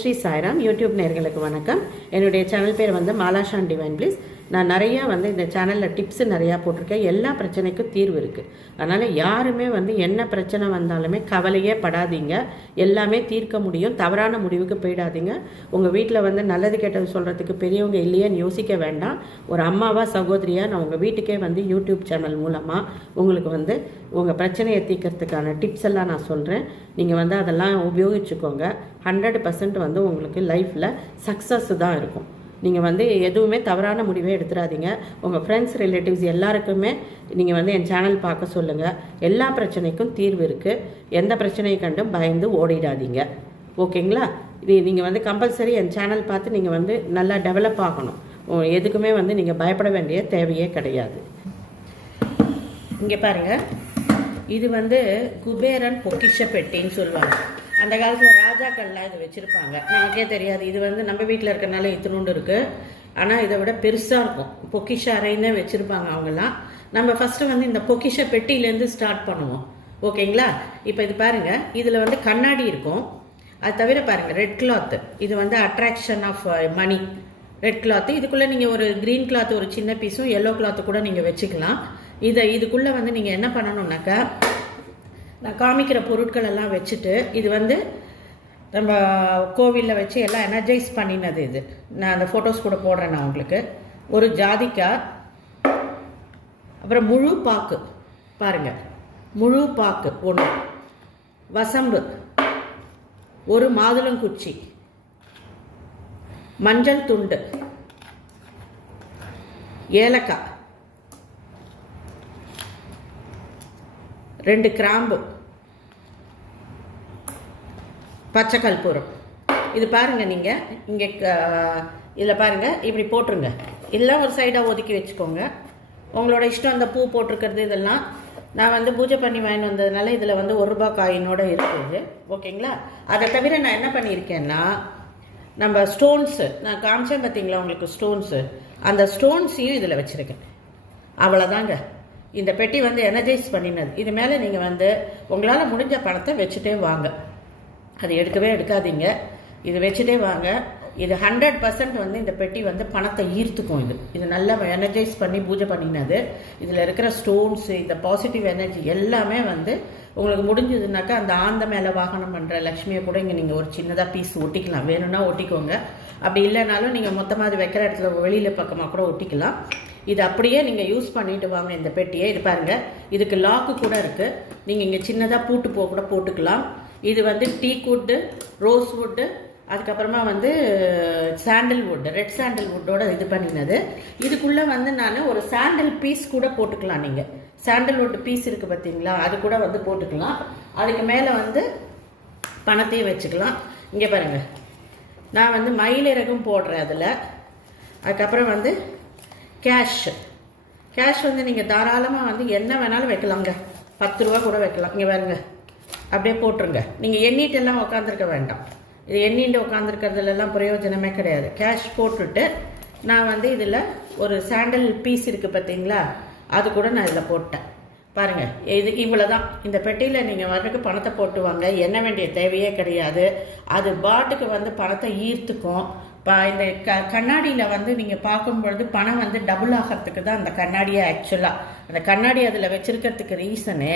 Sri Sairam YouTube நேர்களுக்கு வணக்கம். என்னுடைய சேனல் பேர் வந்து மாலாஷான் டிவைன் ப்ளீஸ். நான் நிறையா வந்து இந்த சேனலில் டிப்ஸு நிறையா போட்டிருக்கேன். எல்லா பிரச்சனைக்கும் தீர்வு இருக்குது அதனால் யாருமே வந்து என்ன பிரச்சனை வந்தாலுமே கவலையே படாதீங்க. எல்லாமே தீர்க்க முடியும். தவறான முடிவுக்கு போயிடாதீங்க. உங்கள் வீட்டில் வந்து நல்லது கெட்டது சொல்கிறதுக்கு பெரியவங்க இல்லையேன்னு யோசிக்க வேண்டாம். ஒரு அம்மாவா சகோதரியாக நான் உங்கள் வீட்டுக்கே வந்து யூடியூப் சேனல் மூலமாக உங்களுக்கு வந்து உங்கள் பிரச்சனையை தீர்க்கறதுக்கான டிப்ஸ் எல்லாம் நான் சொல்கிறேன் நீங்கள் வந்து அதெல்லாம் உபயோகிச்சுக்கோங்க. ஹண்ட்ரட் பர்சன்ட் வந்து உங்களுக்கு லைஃப்பில் சக்ஸஸ் தான் இருக்கும். நீங்கள் வந்து எதுவுமே தவறான முடிவே எடுத்துடாதீங்க உங்கள் ஃப்ரெண்ட்ஸ் ரிலேட்டிவ்ஸ் எல்லாருக்குமே நீங்கள் வந்து என் சேனல் பார்க்க சொல்லுங்கள் எல்லா பிரச்சனைக்கும் தீர்வு இருக்குது எந்த பிரச்சனையை கண்டும் பயந்து ஓடிடாதீங்க. ஓகேங்களா? இது நீங்கள் வந்து கம்பல்சரி என் சேனல் பார்த்து நீங்கள் வந்து நல்லா டெவலப் ஆகணும். எதுக்குமே வந்து நீங்கள் பயப்பட வேண்டிய தேவையே கிடையாது. இங்கே பாருங்கள் இது வந்து குபேரன் பொக்கிஷ பெட்டின்னு சொல்லுவாங்க. அந்த காலத்தில் ராஜாக்கள்லாம் இது வச்சுருப்பாங்க. நமக்கே தெரியாது. இது வந்து நம்ம வீட்டில் இருக்கிறனால இத்தினோண்டு இருக்குது ஆனால் இதை விட பெருசாக இருக்கும். பொக்கிஷ அறைன்னு வச்சுருப்பாங்க அவங்கெல்லாம். நம்ம ஃபஸ்ட்டு வந்து இந்த பொக்கிஷ பெட்டியிலேருந்து ஸ்டார்ட் பண்ணுவோம். ஓகேங்களா? இப்போ இது பாருங்கள் இதில் வந்து கண்ணாடி இருக்கும். அது தவிர பாருங்கள் ரெட் கிளாத்து இது வந்து attraction of money red cloth இதுக்குள்ளே நீங்கள் ஒரு க்ரீன் கிளாத் ஒரு சின்ன பீஸும் எல்லோ கிளாத்து கூட நீங்கள் வச்சுக்கலாம். இதை இதுக்குள்ளே வந்து நீங்கள் என்ன பண்ணணும்னாக்கா நான் காமிக்கிற பொருட்கள் எல்லாம் வச்சுட்டு இது வந்து நம்ம கோவிலில் வச்சு எல்லாம் எனர்ஜைஸ் பண்ணினது இது. நான் அந்த ஃபோட்டோஸ் கூட போடுறேன் நான் உங்களுக்கு. ஒரு ஜாதிக்காய் அப்புறம் முழு பாக்கு. பாருங்கள் முழு பாக்கு ஒன்று வசம்பு. ஒரு மாதுளங்குச்சி. மஞ்சள் துண்டு. ஏலக்காய். ரெண்டு கிராம்பு. பச்சை கற்பூரம் இது பாருங்கள் நீங்கள் இங்கே இதில் பாருங்கள் இப்படி போட்டுருங்க. எல்லாம் ஒரு சைடாக ஒதுக்கி வச்சுக்கோங்க. உங்களோட இஷ்டம் அந்த பூ போட்டிருக்கிறது இதெல்லாம். நான் வந்து பூஜை பண்ணி வாங்கி வந்ததுனால இதில் வந்து ஒரு ரூபாய் காயினோட இருக்குது. ஓகேங்களா? அதை தவிர நான் என்ன பண்ணியிருக்கேன்னா நம்ம ஸ்டோன்ஸு நான் காமிச்சேன் பார்த்தீங்களா உங்களுக்கு ஸ்டோன்ஸு அந்த ஸ்டோன்ஸையும் இதில் வச்சுருக்கேன். அவ்வளோதாங்க இந்த பெட்டி வந்து எனர்ஜைஸ் பண்ணினது. இது மேலே நீங்கள் வந்து உங்களால் முடிஞ்ச பணத்தை வச்சுட்டே வாங்க. அது எடுக்கவே எடுக்காதீங்க. இது வச்சுட்டே வாங்க. இது ஹண்ட்ரட் பர்சன்ட் வந்து இந்த பெட்டி வந்து பணத்தை ஈர்த்துக்கும் இது. இது நல்லா எனர்ஜைஸ் பண்ணி பூஜை பண்ணினது. இதில் இருக்கிற ஸ்டோன்ஸ் இந்த பாசிட்டிவ் எனர்ஜி எல்லாமே வந்து உங்களுக்கு முடிஞ்சதுனாக்கா அந்த ஆந்த மேலே வாகனம் பண்ணுற லக்ஷ்மியை கூட இங்கே நீங்கள் ஒரு சின்னதாக பீஸ் ஒட்டிக்கலாம். வேணும்னா ஒட்டிக்கோங்க. அப்படி இல்லைனாலும் நீங்கள் மொத்தமாக அது வைக்கிற இடத்துல வெளியில் பக்கமாக கூட ஒட்டிக்கலாம். இது அப்படியே நீங்கள் யூஸ் பண்ணிட்டு வாங்க இந்த பெட்டியை. இது பாருங்கள் இதுக்கு லாக்கு கூட இருக்குது நீங்கள் இங்கே சின்னதாக பூட்டு போ கூட போட்டுக்கலாம். இது வந்து டீ வுட்டு ரோஸ் வுட்டு அதுக்கப்புறமா வந்து சாண்டில்வுட் ரெட் சாண்டல் வுட்டோட இது பண்ணினது. இதுக்குள்ளே வந்து நான் ஒரு சாண்டல் பீஸ் கூட போட்டுக்கலாம் நீங்கள் சாண்டில்வுட் பீஸ் இருக்குது பார்த்தீங்களா அது கூட வந்து போட்டுக்கலாம். அதுக்கு மேலே வந்து பணத்தையும் வச்சுக்கலாம். இங்கே பாருங்கள் நான் வந்து மயிலிறகும் போடுறேன் அதில். அதுக்கப்புறம் வந்து கேஷ். கேஷ் வந்து நீங்கள் தாராளமாக வந்து என்ன வேணாலும் வைக்கலாங்க பத்து ரூபா கூட வைக்கலாம். இங்கே பாருங்கள் அப்படியே போட்டுருங்க. நீங்கள் எண்ணிட்டெல்லாம் உட்காந்துருக்க வேண்டாம். இது எண்ணிட்டு உட்காந்துருக்கிறதுலலாம் பிரயோஜனமே கிடையாது. கேஷ் போட்டுட்டு நான் வந்து இதில் ஒரு சாண்டல் பீஸ் இருக்குது பார்த்தீங்களா அது கூட நான் இதில் போட்டேன். பாருங்கள் இது இவ்வளோ தான் இந்த பெட்டியில் நீங்கள் வர்றதுக்கு பணத்தை போட்டு வாங்க எண்ண வேண்டிய தேவையே கிடையாது. அது பாட்டுக்கு வந்து பணத்தை ஈர்த்துக்கும். இப்போ இந்த க கண்ணாடியில் வந்து நீங்கள் பார்க்கும் பொழுது பணம் வந்து டபுள் ஆகிறதுக்கு தான் அந்த கண்ணாடியை ஆக்சுவலாக அந்த கண்ணாடி அதில் வச்சுருக்கிறதுக்கு ரீசனு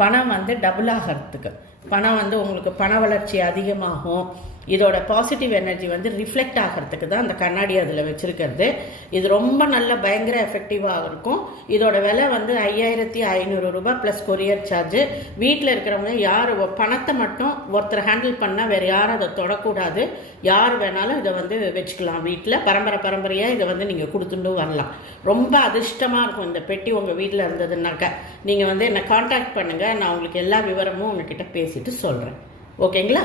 பணம் வந்து டபுள் ஆகிறதுக்கு. பணம் வந்து உங்களுக்கு பண வளர்ச்சி அதிகமாகும். இதோட பாசிட்டிவ் எனர்ஜி வந்து ரிஃப்ளெக்ட் ஆகிறதுக்கு தான் அந்த கண்ணாடி அதில் வச்சுருக்கிறது. இது ரொம்ப நல்ல பயங்கர எஃபெக்டிவாக இருக்கும். இதோட விலை வந்து ஐயாயிரத்தி ஐநூறு ரூபாய் ப்ளஸ் கொரியர் சார்ஜ் வீட்டில் இருக்கிறவங்க யார் பணத்தை மட்டும் ஒருத்தர் ஹேண்டில் பண்ணால் வேறு யாரும் அதை தொடக்கூடாது. யார் வேணாலும் இதை வந்து வச்சுக்கலாம் வீட்டில் பரம்பரை பரம்பரையாக இதை வந்து நீங்கள் கொடுத்துட்டு வரலாம். ரொம்ப அதிர்ஷ்டமாக இருக்கும் இந்த பெட்டி உங்கள் வீட்டில் இருந்ததுனாக்கா நீங்கள் வந்து என்னை காண்டாக்ட் பண்ணுங்கள் நான் உங்களுக்கு எல்லா விவரமும் உங்ககிட்ட பேசிட்டு சொல்கிறேன் ஓகேங்களா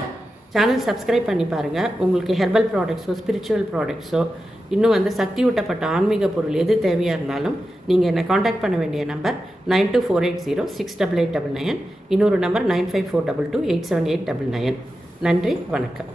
சேனல் சப்ஸ்கிரைப் பண்ணி பாருங்கள் உங்களுக்கு ஹெர்பல் ப்ராடக்ட்ஸோ ஸ்பிரிச்சுவல் ப்ராடக்ட்ஸோ இன்னும் வந்து சக்தி ஊட்டப்பட்ட ஆன்மீக பொருள் எது தேவையாக இருந்தாலும் நீங்கள் என்னை காண்டாக்ட் பண்ண வேண்டிய number nine two four eight zero six double eight double nine இன்னொரு number nine five four double two eight seven eight double nine நன்றி வணக்கம்.